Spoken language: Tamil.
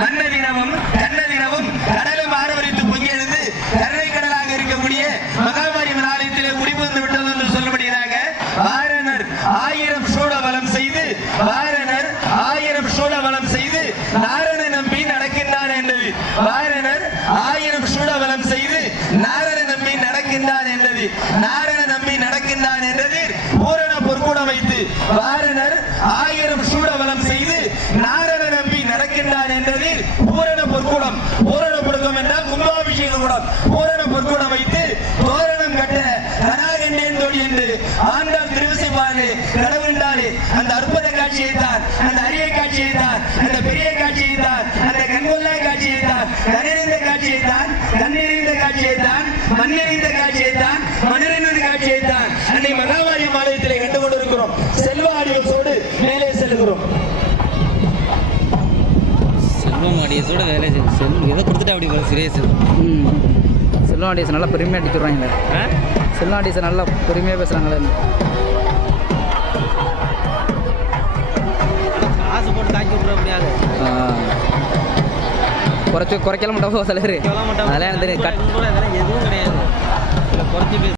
மன்ன தினமும் கண்ண தினமும் கடலும் ஆரவரித்து பொங்கெழுந்து கருணை கடலாக இருக்கக்கூடிய மகாமாரி ஆலயத்திலே குடிபுகுந்து விட்டது என்று சொல்லப்படுகிறாங்க. வாரணர் 1000 சூழவலம் செய்து நாரண நம்பி நடக்கின்றான் என்றது. வாரணர் 1000 சூழவலம் செய்து நாரண நம்பி நடக்கின்றான் என்றது. நாரண நம்பி நடக்கின்றான் என்றது பூரண பொற்குடம் வைத்து வாரணர் 1000 சூழவலம் செய்து நாரண நம்பி நடக்கின்றான் என்றது பூரண பொற்குடம். பூரண பொற்குடம் என்றால் கும்பாபிஷேக குடம். பூரண பொற்குடம் வைத்து தோரணம் கட்ட கராகண்டேன் தோழி என்று ஆண்டாள் திருவிசைப்பாடு கடவுண்டாலே அந்த அற்புத காட்சியை தான், அந்த அரிய காட்சியை தான், அந்த பெரிய காட்சியை தான், அந்த கண்கொள்ளா காட்சியை தான், கண்ணெறிந்த காட்சியை தான், கண்ணெறிந்த காட்சியை தான், மண்ணெறிந்த காட்சியை தான், மண்ணெறிந்த காட்சியை தான் அன்னை மகாமாரி ஆலயத்திலே கண்டு கொண்டிருக்கிறோம். செல்வ ஆடியோஸோடு மேலே செல்கிறோம். செல்வம் ஆடியோஸோட வேலை எதை கொடுத்துட்டு அப்படி சீரியஸ். செல்வம் ஆடியோஸ் நல்லா பெருமையாக அடிச்சுடுறாங்களே. செல்வம் ஆடியோஸை நல்லா பெருமையாக பேசுகிறாங்களே. காசு போட்டு தாக்கி விட்ற முடியாது. குறைக்கலாம் மாட்டோம் சிலர். அதெல்லாம் எனக்கு தெரியும். எதுவும் கிடையாது. குறைச்சி